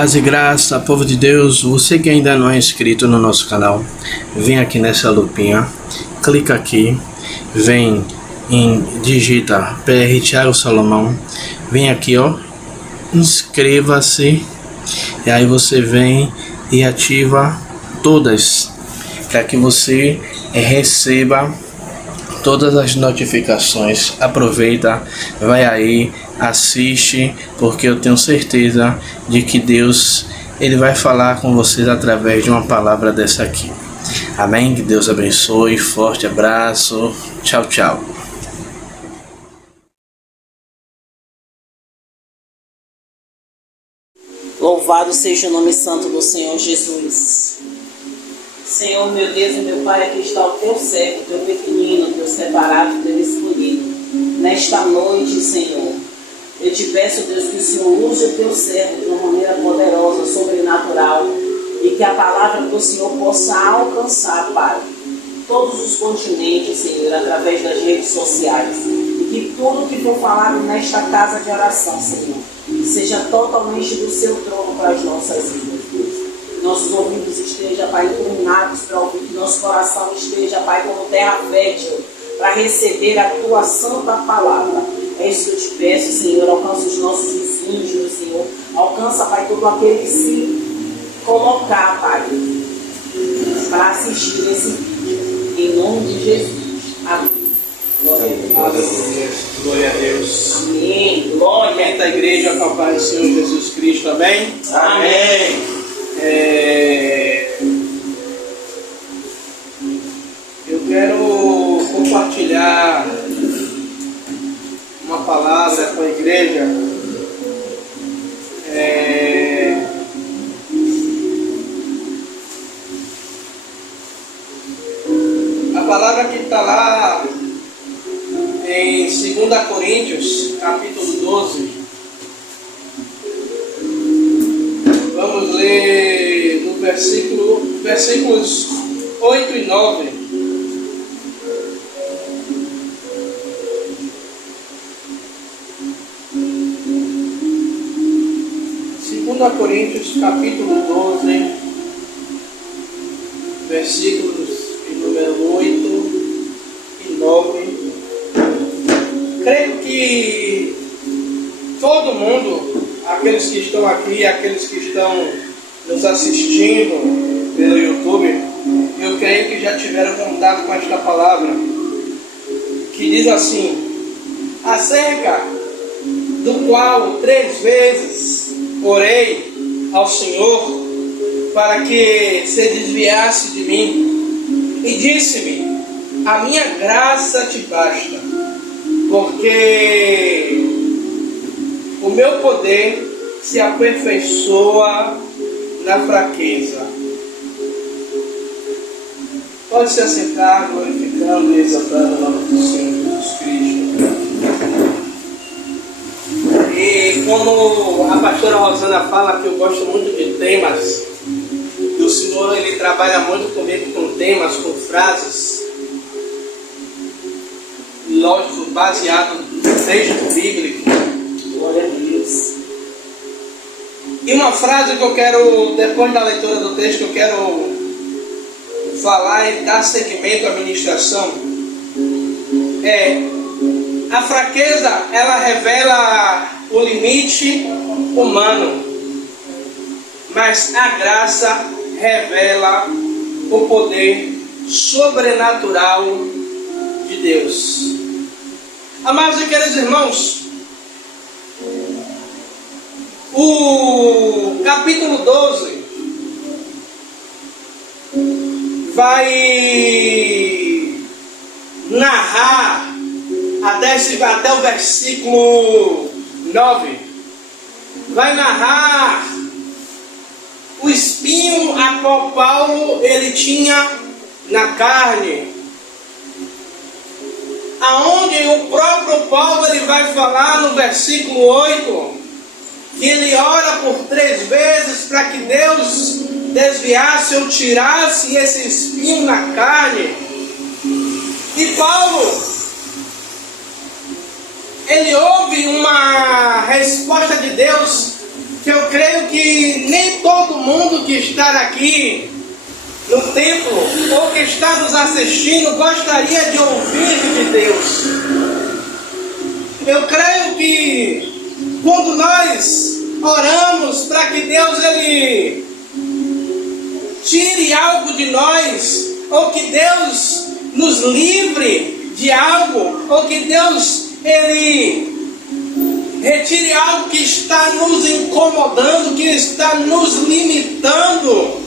Paz e graça, povo de Deus, você que ainda não é inscrito no nosso canal, vem aqui nessa lupinha, clica aqui, vem em digita PR Thiago Salomão, vem aqui ó, inscreva-se, e aí você vem e ativa todas, para que você receba todas as notificações. Aproveita, vai aí, assiste, porque eu tenho certeza de que Deus ele vai falar com vocês através de uma palavra dessa aqui. Amém? Que Deus abençoe, forte abraço, tchau, tchau. Louvado seja o nome santo do Senhor Jesus. Senhor, meu Deus e meu Pai, aqui está o teu servo, teu pequenino, teu separado, teu escolhido. Nesta noite, Senhor, eu te peço, Deus, que o Senhor use o teu servo de uma maneira poderosa, sobrenatural, e que a palavra do Senhor possa alcançar, Pai, todos os continentes, Senhor, através das redes sociais. E que tudo que for falado nesta casa de oração, Senhor, seja totalmente do seu trono para as nossas vidas, Deus. Nossos ouvidos estejam, Pai, iluminados para ouvir, que nosso coração esteja, Pai, como terra fértil, para receber a tua santa palavra. É isso que eu te peço, Senhor. Alcança os nossos vizinhos, Senhor. Alcança, Pai, todo aquele que se colocar, Pai, para assistir esse vídeo. Em nome de Jesus. Amém. Glória a Deus. Glória a Deus. Amém. Glória. Amém da igreja com a paz do Senhor Jesus Cristo. Amém? Amém. Eu quero compartilhar uma palavra com a igreja. A palavra que está lá em 2 Coríntios, capítulo 12. Vamos ler do versículos 8 e 9. Coríntios capítulo 12, versículos de número 8 e 9. Creio que todo mundo, aqueles que estão aqui, aqueles que estão nos assistindo pelo YouTube, eu creio que já tiveram contato com esta palavra, que diz assim: acerca do qual 3 vezes orei ao Senhor para que se desviasse de mim, e disse-me: a minha graça te basta, porque o meu poder se aperfeiçoa na fraqueza. Pode se assentar, glorificando e exaltando o nome do Senhor Jesus Cristo. E como a pastora Rosana fala que eu gosto muito de temas, e o Senhor ele trabalha muito comigo com temas, com frases, lógico, baseado no texto bíblico. Glória a Deus. E uma frase que eu quero, depois da leitura do texto, eu quero falar e dar seguimento à ministração é: a fraqueza, ela revela o limite humano, mas a graça revela o poder sobrenatural de Deus. Amados e queridos irmãos, o capítulo 12 vai narrar até o versículo 9, vai narrar o espinho a qual Paulo ele tinha na carne, aonde o próprio Paulo ele vai falar no versículo 8 que ele ora por 3 vezes para que Deus desviasse ou tirasse esse espinho na carne. E Paulo ele ouve uma resposta de Deus que eu creio que nem todo mundo que está aqui no templo ou que está nos assistindo gostaria de ouvir de Deus. Eu creio que quando nós oramos para que Deus ele tire algo de nós, ou que Deus nos livre de algo, ou que Deus ele retire algo que está nos incomodando, que está nos limitando.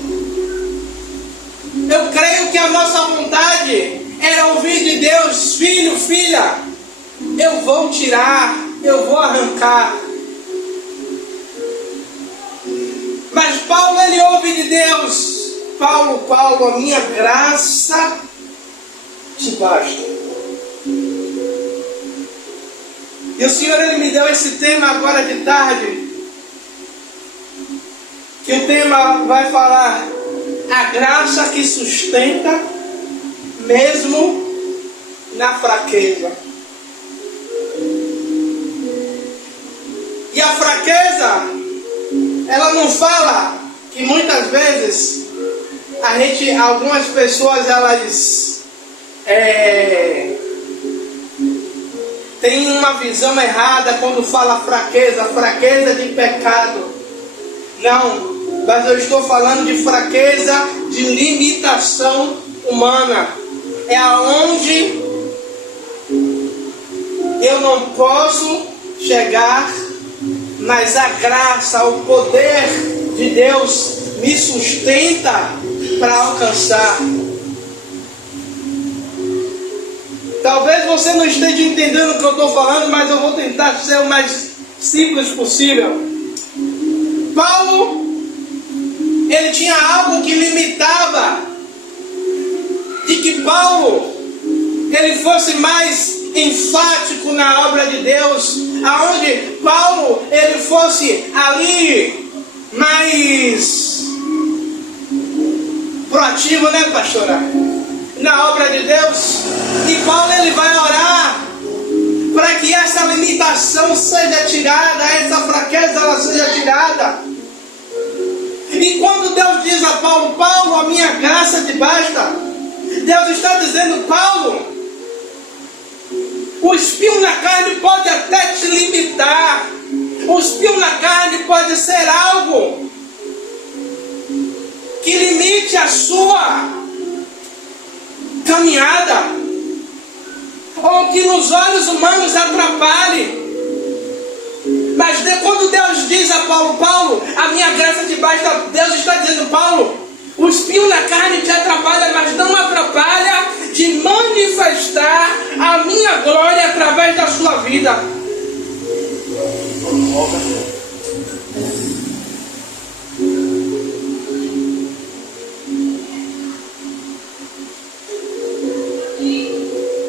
Eu creio que a nossa vontade era ouvir de Deus: filho, filha, eu vou tirar, eu vou arrancar. Mas Paulo, ele ouve de Deus: Paulo, a minha graça te basta. E o Senhor, ele me deu esse tema agora de tarde, que o tema vai falar a graça que sustenta mesmo na fraqueza. E a fraqueza, ela não fala que muitas vezes algumas pessoas elas têm uma visão errada quando fala fraqueza de pecado. Não. Mas eu estou falando de fraqueza, de limitação humana. É aonde eu não posso chegar, mas a graça, o poder de Deus me sustenta para alcançar. Talvez você não esteja entendendo o que eu estou falando, mas eu vou tentar ser o mais simples possível. Paulo, ele tinha algo que limitava de que Paulo ele fosse mais enfático na obra de Deus, aonde Paulo ele fosse ali mais proativo, né, pastora? Na obra de Deus. E Paulo ele vai orar para que essa limitação seja tirada, essa fraqueza ela seja tirada. E quando Deus diz a Paulo: Paulo, a minha graça te basta, Deus está dizendo: Paulo, o espinho na carne pode até te limitar, o espinho na carne pode ser algo que limite a sua caminhada, ou que nos olhos humanos atrapalhe. Mas quando Deus diz a Paulo: Paulo, a minha graça te basta, Deus está dizendo: Paulo, o espinho na carne te atrapalha, mas não atrapalha de manifestar a minha glória através da sua vida.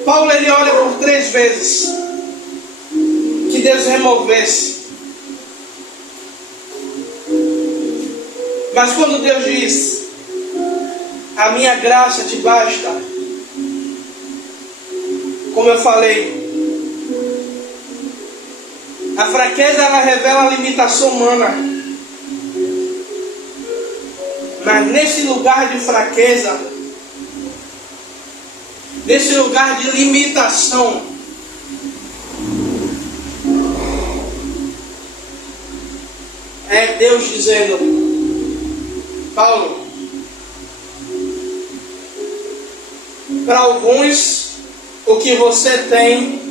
Paulo ele olha por 3 vezes que Deus removesse. Mas quando Deus diz: a minha graça te basta, como eu falei, a fraqueza ela revela a limitação humana. Mas nesse lugar de fraqueza, nesse lugar de limitação, é Deus dizendo: Paulo, para alguns o que você tem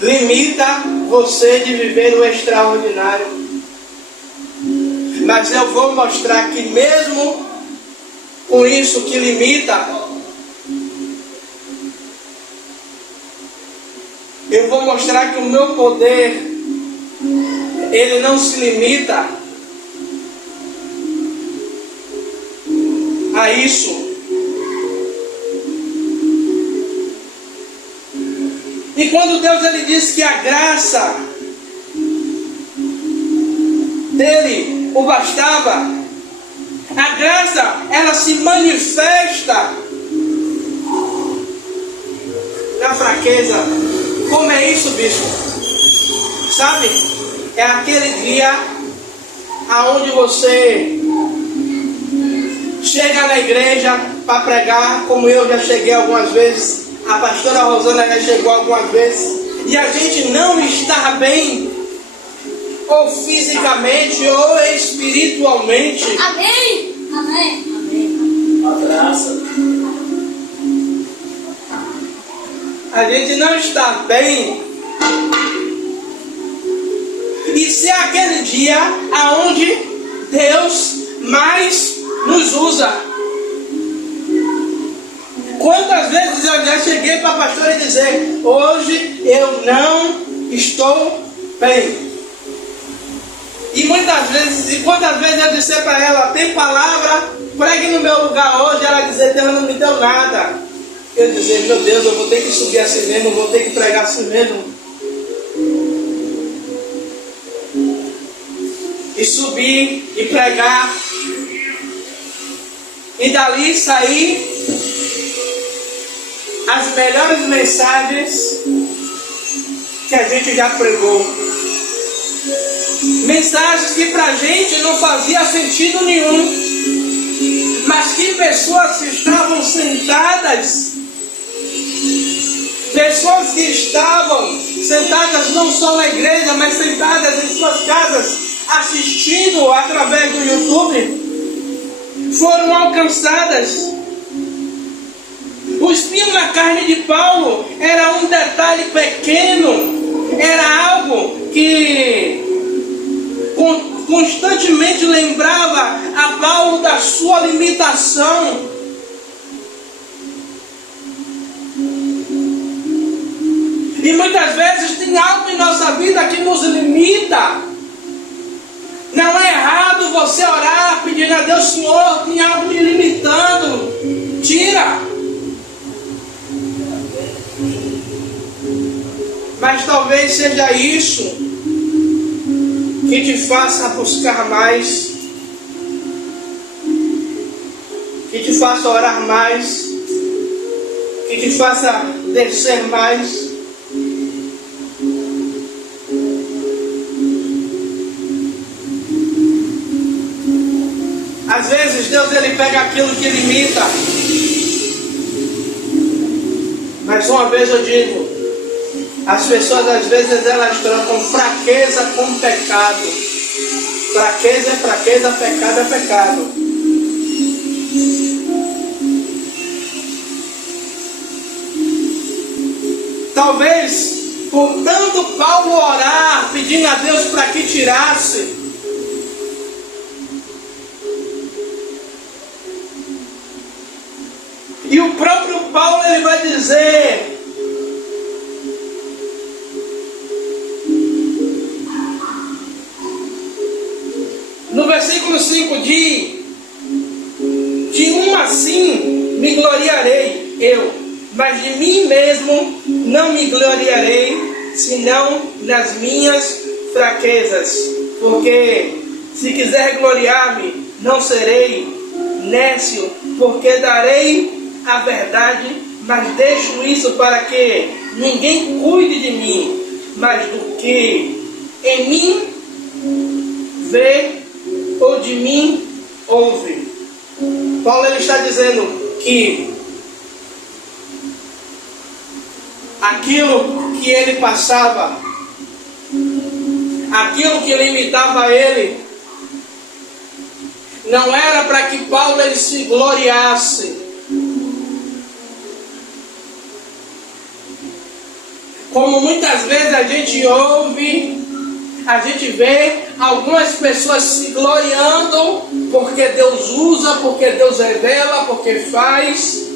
limita você de viver o extraordinário. Mas eu vou mostrar que mesmo com isso que limita, eu vou mostrar que o meu poder ele não se limita a isso. E quando Deus ele diz que a graça dele o bastava, a graça ela se manifesta na fraqueza. Como é isso, bispo? Sabe? É aquele dia aonde você chega na igreja para pregar, como eu já cheguei algumas vezes, a pastora Rosana já chegou algumas vezes, e a gente não está bem, ou fisicamente, ou espiritualmente. Amém. Amém. Amém. A graça. A gente não está bem. E se é aquele dia aonde Deus mais nos usa. Quantas vezes eu já cheguei para a pastora e dizer: hoje eu não estou bem. E muitas vezes, e quantas vezes eu disse para ela: tem palavra, pregue no meu lugar hoje. Ela dizer: Deus não me deu nada. Eu dizer: meu Deus, eu vou ter que subir assim mesmo, vou ter que pregar assim mesmo. E subir e pregar. E dali sair as melhores mensagens que a gente já pregou. Mensagens que pra gente não fazia sentido nenhum, mas que pessoas que estavam sentadas, pessoas que estavam sentadas não só na igreja, mas sentadas em suas casas, assistindo através do YouTube, foram alcançadas. O espinho na carne de Paulo era um detalhe pequeno, era algo que constantemente lembrava a Paulo da sua limitação. E muitas vezes tem algo em nossa vida que nos limita. Não é errado você orar pedindo a Deus: Senhor, tem algo me limitando, tira. Mas talvez seja isso que te faça buscar mais, que te faça orar mais, que te faça descer mais. Às vezes Deus ele pega aquilo que limita. Mas uma vez eu digo, as pessoas às vezes elas trocam fraqueza com pecado. Fraqueza é fraqueza, pecado é pecado. Talvez por tanto Paulo orar, pedindo a Deus para que tirasse, e o próprio Paulo ele vai dizer: no versículo 5 de um assim me gloriarei eu, mas de mim mesmo não me gloriarei, senão nas minhas fraquezas. Porque se quiser gloriar-me, não serei nécio, porque darei a verdade, mas deixo isso para que ninguém cuide de mim, mas do que em mim vê ou de mim ouve. Paulo ele está dizendo que aquilo que ele passava, aquilo que limitava ele, não era para que Paulo ele se gloriasse. Como muitas vezes a gente ouve, a gente vê algumas pessoas se gloriando porque Deus usa, porque Deus revela, porque faz.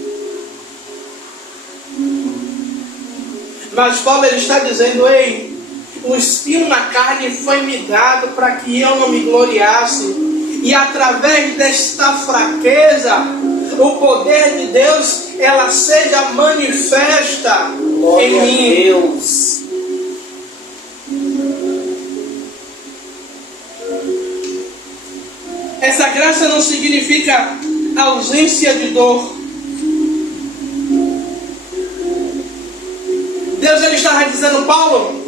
Mas Paulo ele está dizendo: ei, o espinho na carne foi me dado para que eu não me gloriasse. E através desta fraqueza, o poder de Deus ela seja manifesta em mim. Deus. Essa graça não significa ausência de dor. Deus ele estava dizendo: Paulo,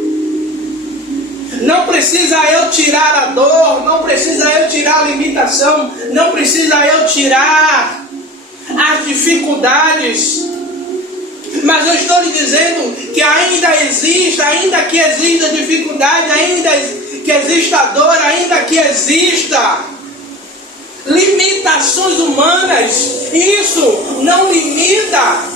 Não precisa eu tirar a dor, não precisa eu tirar a limitação, não precisa eu tirar as dificuldades. Mas eu estou lhe dizendo que ainda que exista dificuldade, ainda que exista dor, ainda que exista limitações humanas, isso não limita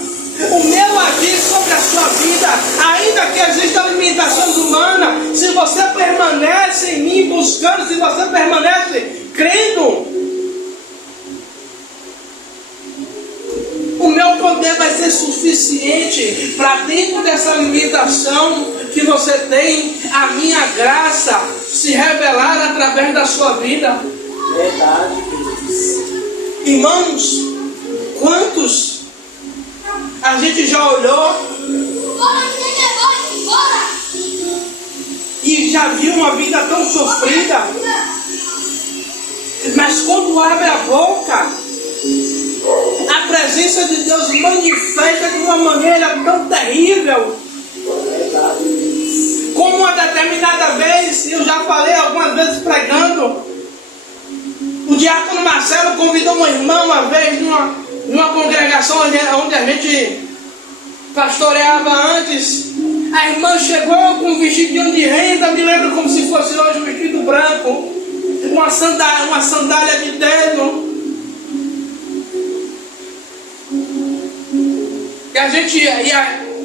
o meu agir sobre a sua vida. Ainda que existam limitações humanas, se você permanece em mim buscando, se você permanece crendo, o meu poder vai ser suficiente para, dentro dessa limitação que você tem, a minha graça se revelar através da sua vida. Verdade, queridos. Irmãos, quantos a gente já olhou e já viu uma vida tão sofrida, mas quando abre a boca, a presença de Deus manifesta de uma maneira tão terrível. Como uma determinada vez, eu já falei algumas vezes pregando, o diácono Marcelo convidou uma irmã uma vez numa congregação onde a gente pastoreava antes. A irmã chegou com um vestidinho de renda, me lembro como se fosse hoje um vestido branco, uma sandália de dedo. E a gente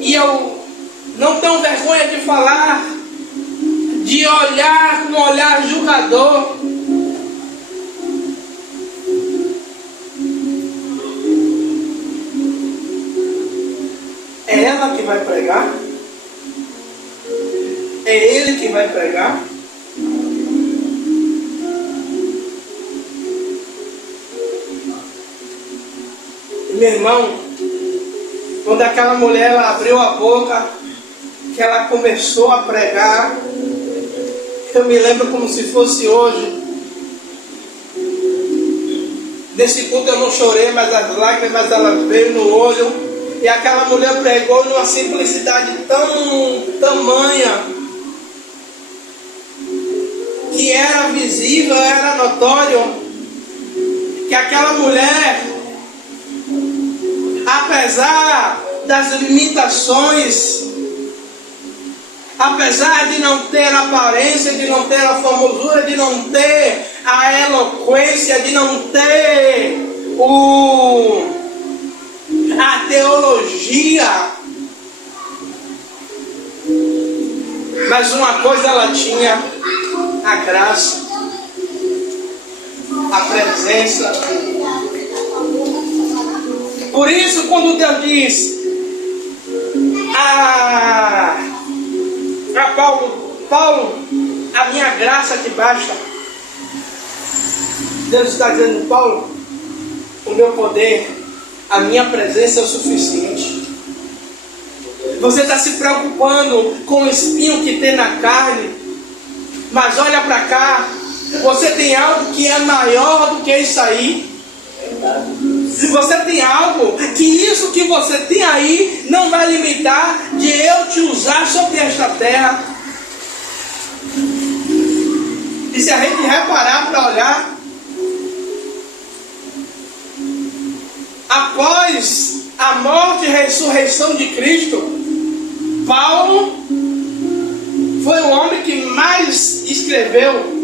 e eu não tenho vergonha de falar, de olhar com um olhar julgador. É ela que vai pregar? É ele que vai pregar? Meu irmão, quando aquela mulher ela abriu a boca, que ela começou a pregar, eu me lembro como se fosse hoje. Nesse culto eu não chorei, mas as lágrimas elas veio no olho. E aquela mulher pregou numa simplicidade tão tamanha, que era visível, era notório, que aquela mulher, apesar das limitações, apesar de não ter a aparência, de não ter a formosura, de não ter a eloquência, de não ter a teologia, mas uma coisa ela tinha: a graça, a presença. Por isso, quando Deus diz a Paulo, a minha graça te basta, Deus está dizendo: Paulo, o meu poder, a minha presença é o suficiente. Você está se preocupando com o espinho que tem na carne, mas olha para cá, você tem algo que é maior do que isso aí. Você tem algo que isso que você tem aí não vai limitar de eu te usar sobre esta terra. E se a gente reparar para olhar, após a morte e ressurreição de Cristo, Paulo foi o homem que mais escreveu.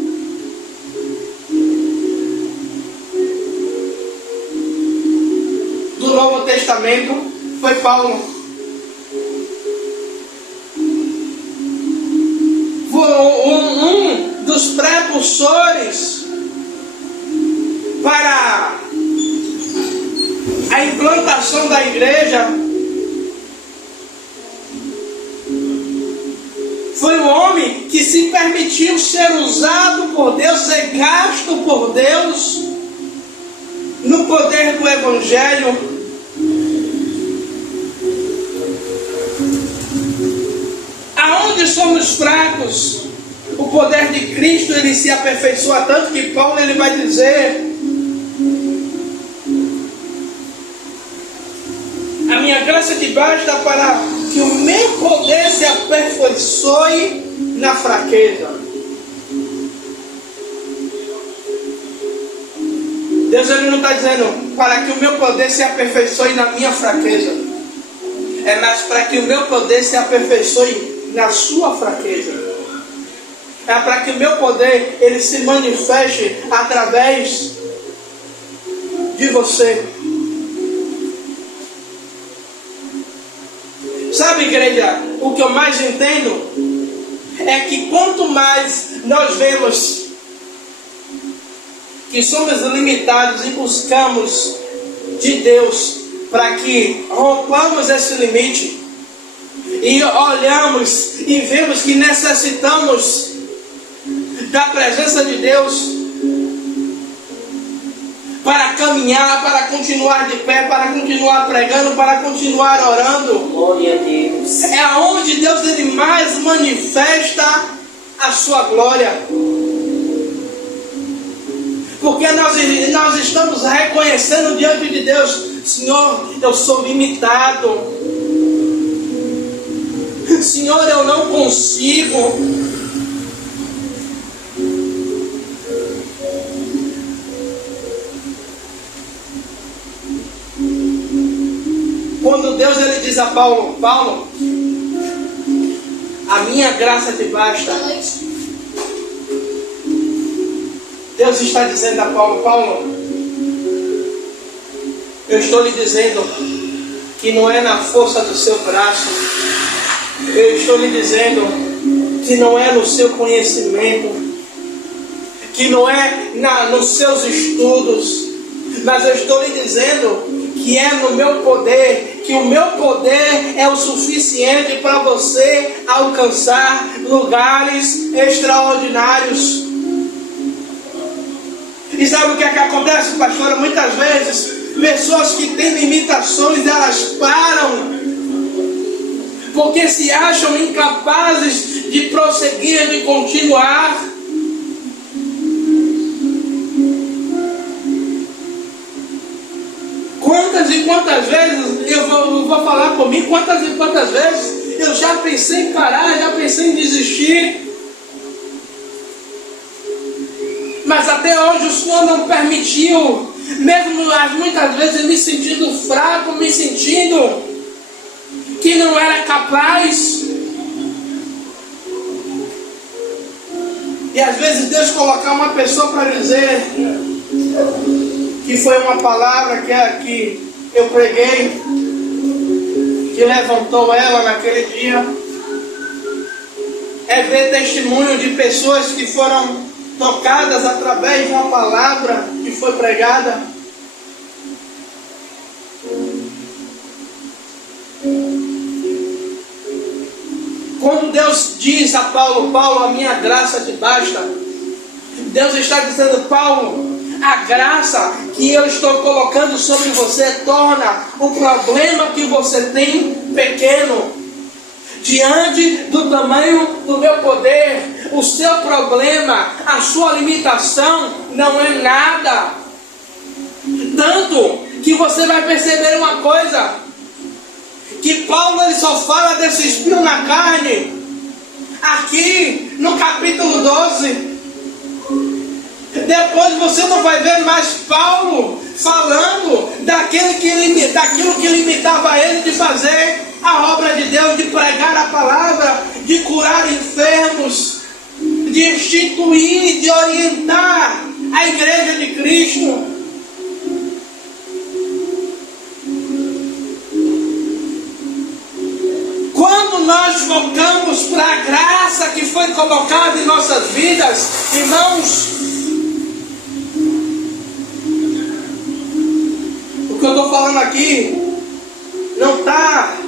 Do Novo Testamento foi Paulo. Foi um dos precursores para a implantação da igreja. Foi um homem que se permitiu ser usado por Deus, ser gasto por Deus no poder do Evangelho. Aonde somos fracos, o poder de Cristo ele se aperfeiçoa tanto que Paulo ele vai dizer: a minha graça te basta para que o meu poder se aperfeiçoe na fraqueza. Deus ele não está dizendo para que o meu poder se aperfeiçoe na minha fraqueza. É mais para que o meu poder se aperfeiçoe na sua fraqueza. É para que o meu poder ele se manifeste através de você. Sabe, igreja, o que eu mais entendo é que quanto mais nós vemos que somos limitados e buscamos de Deus para que rompamos esse limite e olhamos e vemos que necessitamos da presença de Deus para caminhar, para continuar de pé, para continuar pregando, para continuar orando. Glória a Deus. É onde Deus ele mais manifesta a sua glória. Porque nós estamos reconhecendo diante de Deus: Senhor, eu sou limitado. Senhor, eu não consigo. Quando Deus ele diz a Paulo: Paulo, a minha graça te basta. Deus está dizendo a Paulo: Paulo, eu estou lhe dizendo que não é na força do seu braço. Eu estou lhe dizendo que não é no seu conhecimento, que não é nos seus estudos, mas eu estou lhe dizendo que é no meu poder, que o meu poder é o suficiente para você alcançar lugares extraordinários. E sabe o que é que acontece, pastora? Muitas vezes, pessoas que têm limitações, elas param, porque se acham incapazes de prosseguir, de continuar. Quantas e quantas vezes, eu vou falar por mim, quantas e quantas vezes eu já pensei em parar, já pensei em desistir. Mas até hoje o Senhor não permitiu, mesmo muitas vezes me sentindo fraco, me sentindo que não era capaz. E às vezes Deus colocar uma pessoa para dizer que foi uma palavra que eu preguei, que levantou ela naquele dia. É ver testemunho de pessoas que foram tocadas através de uma palavra que foi pregada. Quando Deus diz a Paulo: Paulo, a minha graça te basta, Deus está dizendo: Paulo, a graça que eu estou colocando sobre você torna o problema que você tem pequeno. Diante do tamanho do meu poder, o seu problema, a sua limitação não é nada. Tanto que você vai perceber uma coisa, que Paulo ele só fala desse espinho na carne aqui no capítulo 12. Depois você não vai ver mais Paulo falando daquilo que limitava ele de fazer a obra de Deus, de pregar a palavra, de curar enfermos, de instituir, de orientar a igreja de Cristo. Quando nós focamos para a graça que foi colocada em nossas vidas, irmãos, o que eu estou falando aqui não está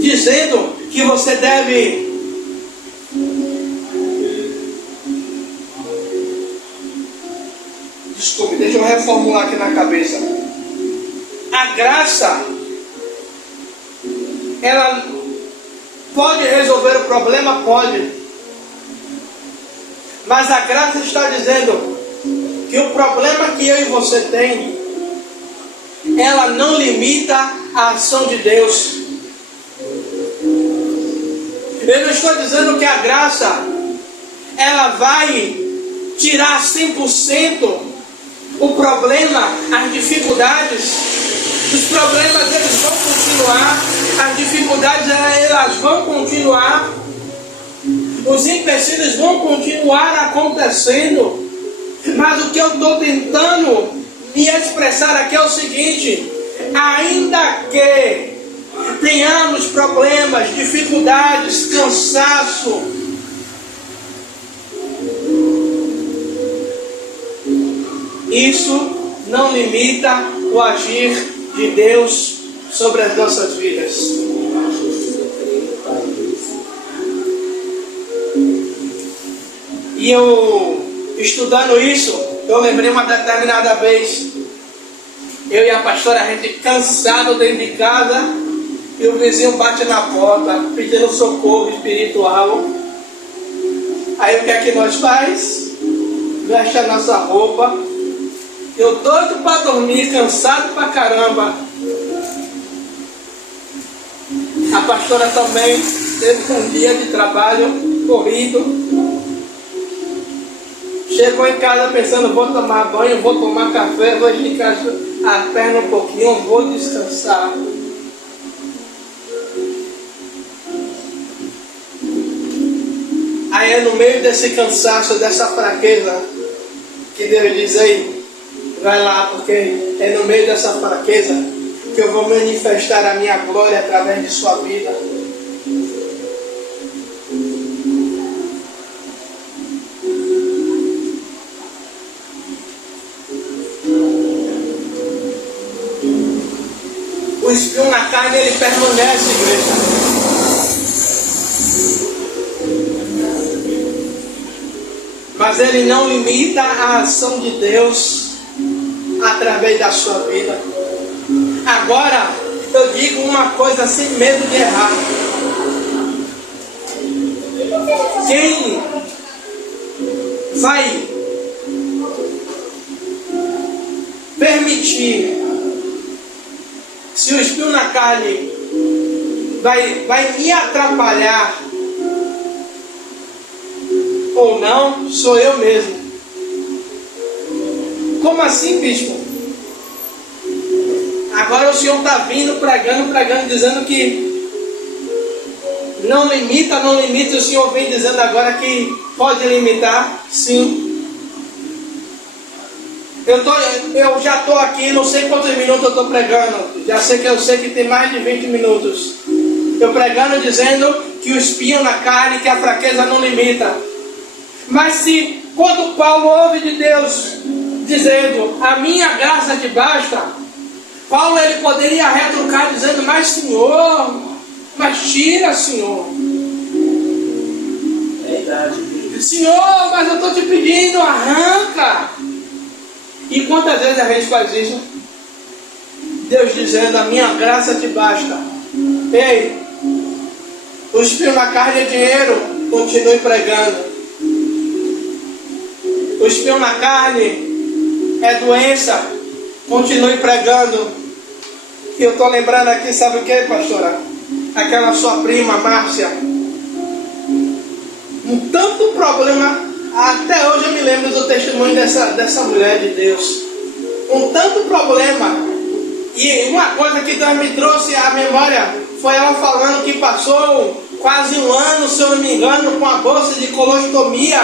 dizendo que você deve desculpe, deixa eu reformular aqui na cabeça. A graça, ela pode resolver o problema? Pode. Mas a graça está dizendo que o problema que eu e você tem, ela não limita a ação de Deus. Eu não estou dizendo que a graça ela vai tirar 100% o problema, as dificuldades, os problemas eles vão continuar, as dificuldades elas vão continuar, os empecilhos vão continuar acontecendo, mas o que eu estou tentando me expressar aqui é o seguinte: ainda que tenhamos problemas, dificuldades, cansaço, isso não limita o agir de Deus sobre as nossas vidas. E eu, estudando isso, eu lembrei uma determinada vez, eu e a pastora, a gente cansado dentro de casa, e o vizinho bate na porta, pedindo socorro espiritual. Aí o que é que nós faz? Veste a nossa roupa. Eu doido para dormir, cansado pra caramba. A pastora também teve um dia de trabalho corrido. Chegou em casa pensando, vou tomar banho, vou tomar café, vou esticar a perna um pouquinho, vou descansar. Aí é no meio desse cansaço, dessa fraqueza, que Deus diz aí, vai lá, porque é no meio dessa fraqueza que eu vou manifestar a minha glória através de sua vida. O espinho na carne, ele permanece, igreja. Mas ele não limita a ação de Deus através da sua vida. Agora, eu digo uma coisa sem medo de errar. Quem vai permitir, se o espinho na carne vai me atrapalhar ou não, sou eu mesmo. Como assim, bispo? Agora o senhor está vindo, pregando, dizendo que não limita, o senhor vem dizendo agora que pode limitar? Sim. Eu já estou aqui, não sei quantos minutos eu estou pregando, eu sei que tem mais de 20 minutos. Eu pregando, dizendo que o espinho na carne, que a fraqueza não limita. Mas se, quando Paulo ouve de Deus dizendo, a minha graça te basta, Paulo ele poderia retrucar dizendo, mas Senhor, mas tira, Senhor. Verdade. Senhor, mas eu estou te pedindo, arranca. E quantas vezes a gente faz isso? Deus dizendo, a minha graça te basta. Ei, o espinho na carne é dinheiro, continue pregando. O espinho na carne é doença, continue pregando. E eu estou lembrando aqui, sabe o que, pastora? Aquela sua prima, Márcia. Um tanto problema, até hoje eu me lembro do testemunho dessa mulher de Deus. Um tanto problema. E uma coisa que Deus me trouxe à memória foi ela falando que passou quase um ano, se eu não me engano, com a bolsa de colostomia.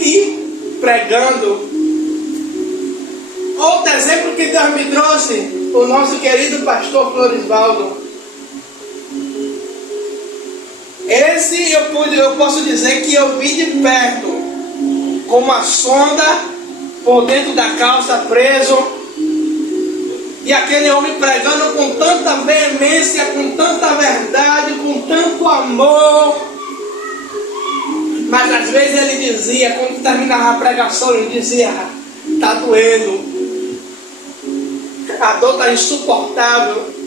E pregando. Outro exemplo que Deus me trouxe, o nosso querido pastor Florisvaldo. Esse eu posso dizer que eu vi de perto, com uma sonda por dentro da calça preso, e aquele homem pregando com tanta veemência, com tanta verdade, com tanto amor. Mas às vezes ele dizia, quando terminava a pregação, ele dizia, está doendo, a dor está insuportável.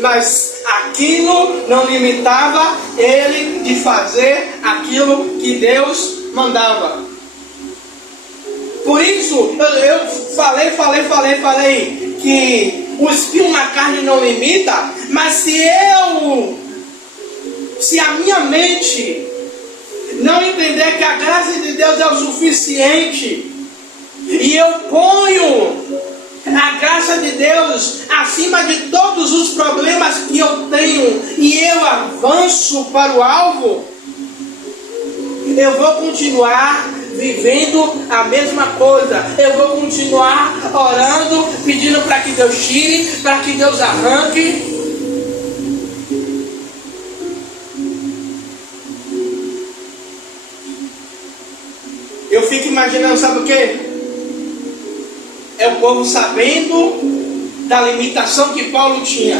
Mas aquilo não limitava ele de fazer aquilo que Deus mandava. Por isso, eu falei que o espinho na carne não limita, mas se a minha mente não entender que a graça de Deus é o suficiente, e eu ponho a graça de Deus acima de todos os problemas que eu tenho, e eu avanço para o alvo, eu vou continuar vivendo a mesma coisa. Eu vou continuar orando, pedindo para que Deus tire, para que Deus arranque. Eu fico imaginando, sabe o quê? É o povo sabendo da limitação que Paulo tinha,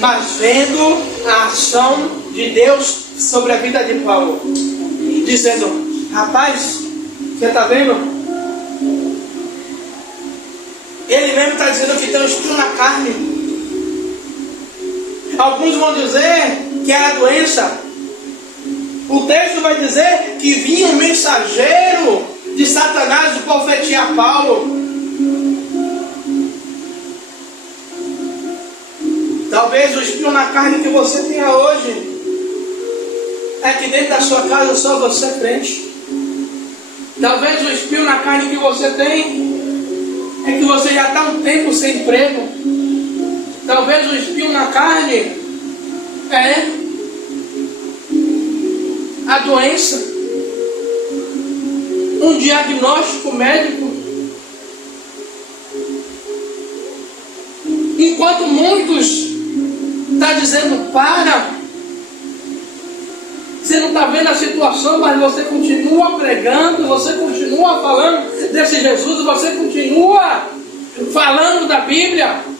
mas vendo a ação de Deus sobre a vida de Paulo, dizendo: rapaz, você está vendo? Ele mesmo está dizendo que tem um espinho na carne. Alguns vão dizer que é a doença. O texto vai dizer que vinha um mensageiro de Satanás de profetizar Paulo. Talvez o espinho na carne que você tenha hoje é que dentro da sua casa só você é crente. Talvez o espinho na carne que você tem é que você já está um tempo sem emprego. Talvez o espinho na carne é a doença, um diagnóstico médico. Enquanto muitos estão dizendo: para, você não está vendo a situação, mas você continua pregando, você continua falando desse Jesus, você continua falando da Bíblia.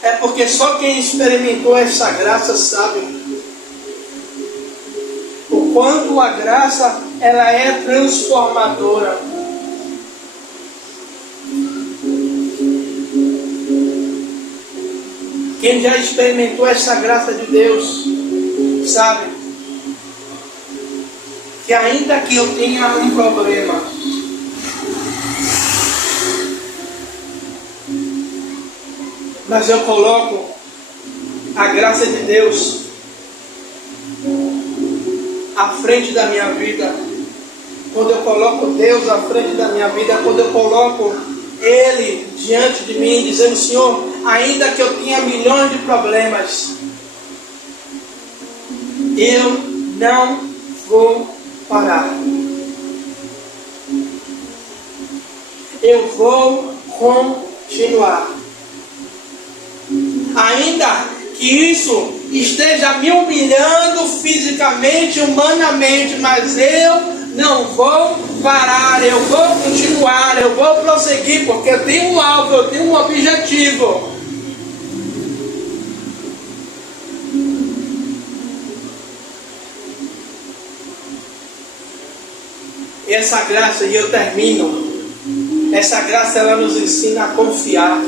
É porque só quem experimentou essa graça sabe o quanto a graça ela é transformadora. Quem já experimentou essa graça de Deus sabe que ainda que eu tenha um problema, mas eu coloco a graça de Deus à frente da minha vida. Quando eu coloco Deus à frente da minha vida, quando eu coloco Ele diante de mim, dizendo: Senhor, ainda que eu tenha milhões de problemas, eu não vou parar. Eu vou continuar. Ainda que isso esteja me humilhando fisicamente, humanamente, mas eu não vou parar, eu vou continuar, eu vou prosseguir, porque eu tenho um alvo, eu tenho um objetivo. E essa graça, e eu termino, essa graça ela nos ensina a confiar.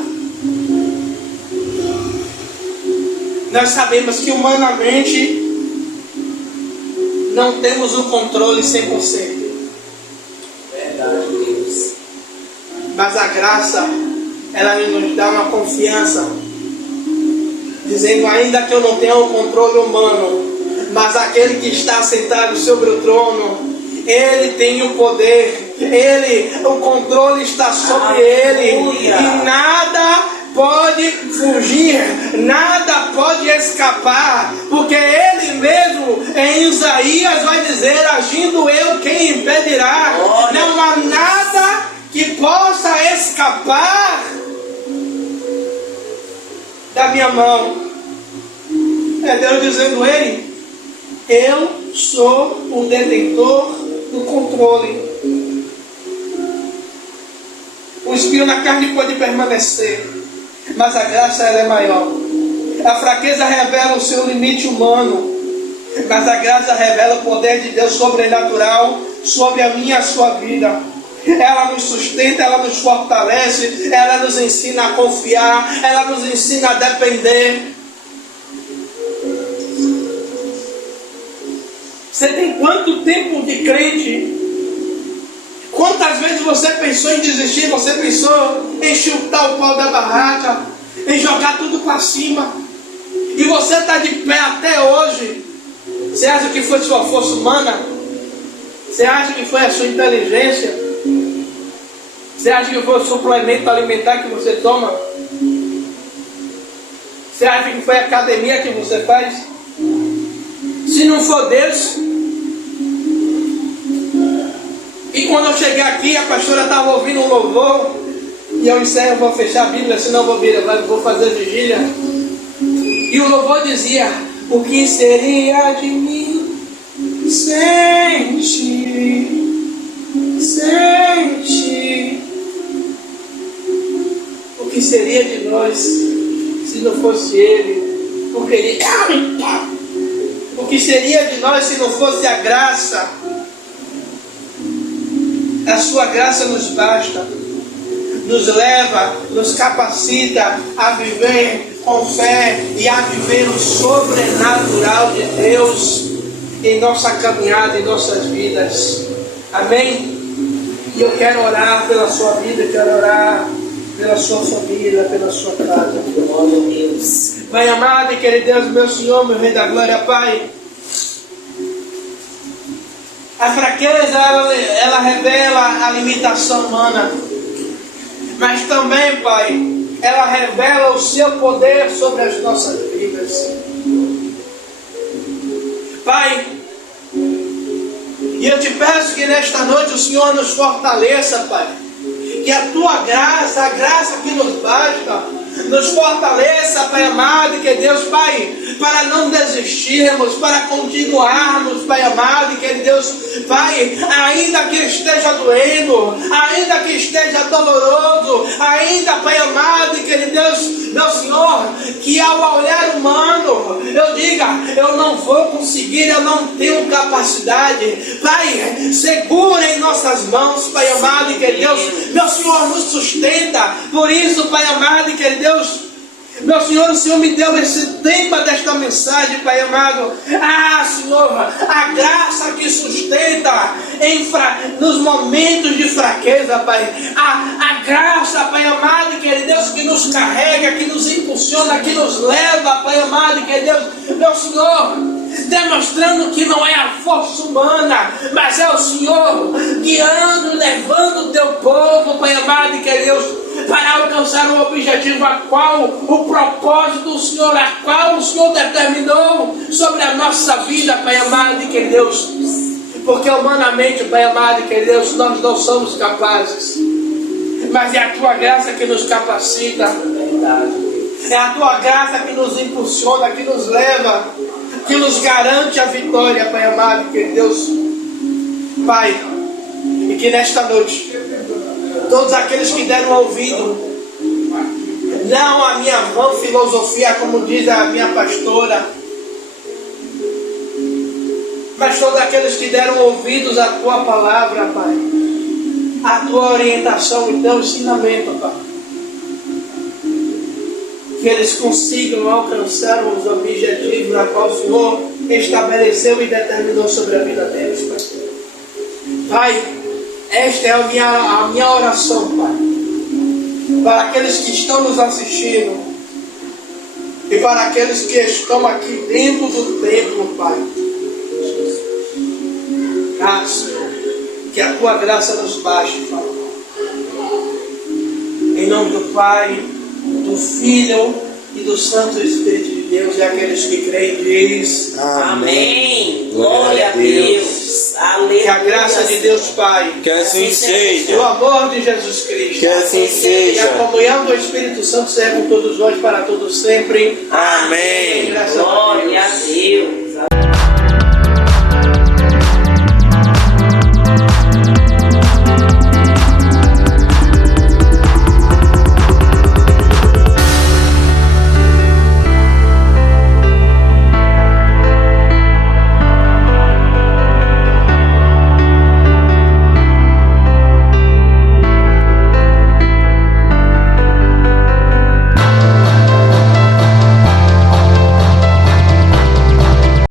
Nós sabemos que humanamente não temos o controle 100%. Verdade, Deus. Mas a graça, ela nos dá uma confiança, dizendo: ainda que eu não tenha o controle humano, mas aquele que está sentado sobre o trono, Ele tem o poder, o controle está sobre Ele, e nada pode fugir, nada pode escapar, porque Ele mesmo em Isaías vai dizer: agindo eu, quem impedirá? Não há nada que possa escapar da minha mão. É Deus dizendo: ei, eu sou o detentor do controle. O espinho na carne pode permanecer, mas a graça ela é maior. A fraqueza revela o seu limite humano, mas a graça revela o poder de Deus sobrenatural sobre a minha e a sua vida. Ela nos sustenta, ela nos fortalece, ela nos ensina a confiar, ela nos ensina a depender. Você tem quanto tempo de crente? Quantas vezes você pensou em desistir? Você pensou em chutar o pau da barraca, em jogar tudo para cima? e você está de pé até hoje, você acha que foi sua força humana? Você acha que foi a sua inteligência? Você acha que foi o suplemento alimentar que você toma? Você acha que foi a academia que você faz? Se não for Deus. E quando eu cheguei aqui, a pastora estava ouvindo um louvor, e eu encerro, vou fechar a Bíblia, senão vou fazer vigília. E o louvor dizia: o que seria de mim sem ti, sem ti? O que seria de nós se não fosse Ele? O que seria de nós se não fosse a graça? A sua graça nos basta, nos leva, nos capacita a viver com fé e a viver o sobrenatural de Deus em nossa caminhada, em nossas vidas. Amém? E eu quero orar pela sua vida, quero orar pela sua família, pela sua casa. Glória a Deus. Pai amado e querido Deus, meu Senhor, meu Rei da Glória, Pai. A fraqueza, ela revela a limitação humana. Mas também, Pai, ela revela o seu poder sobre as nossas vidas. Pai, e eu te peço que nesta noite o Senhor nos fortaleça, Pai. Que a tua graça, a graça que nos basta, nos fortaleça, Pai amado, e que Deus, Pai, para não desistirmos, para continuarmos, Pai amado, e que Deus, Pai, ainda que esteja doendo, ainda que esteja doloroso, ainda, Pai amado, e que Deus, meu Senhor, que ao olhar humano, eu diga, eu não vou conseguir, eu não tenho capacidade. Pai, segura em nossas mãos, Pai amado, e que Deus, meu Senhor, nos sustenta. Por isso, Pai amado, e que Deus, meu Senhor, o Senhor me deu esse tema desta mensagem, Pai amado. Senhor, a graça que sustenta nos momentos de fraqueza, Pai. A graça, Pai amado, que é Deus, que nos carrega, que nos impulsiona, que nos leva, Pai amado, que é Deus, meu Senhor, demonstrando que não é a força humana, mas é o Senhor guiando, levando o teu povo, Pai amado, que é Deus, para alcançar o objetivo a qual, o propósito do Senhor, a qual o Senhor determinou sobre a nossa vida, Pai amado, que Deus, porque humanamente, Pai amado, que Deus, nós não somos capazes, mas é a tua graça que nos capacita, é a tua graça que nos impulsiona, que nos leva, que nos garante a vitória, Pai amado, que Deus, Pai, e que nesta noite, todos aqueles que deram ouvido, não a minha vã filosofia, como diz a minha pastora, mas todos aqueles que deram ouvidos à tua palavra, Pai, à tua orientação e teu ensinamento, Pai, que eles consigam alcançar os objetivos a qual o Senhor estabeleceu e determinou sobre a vida deles, Pai. Pai, esta é a minha oração, Pai, para aqueles que estão nos assistindo e para aqueles que estão aqui dentro do templo, Pai. Senhor, que a tua graça nos baste, Pai. Em nome do Pai, do Filho e do Santo Espírito de Deus, e aqueles que creem diz amém. Glória a Deus. Aleluia. Que a graça de Deus Pai, Que assim seja. o amor de Jesus Cristo Que assim e seja. a comunhão do Espírito Santo seja com todos nós para todos sempre. Amém. Graças a Glória a Deus.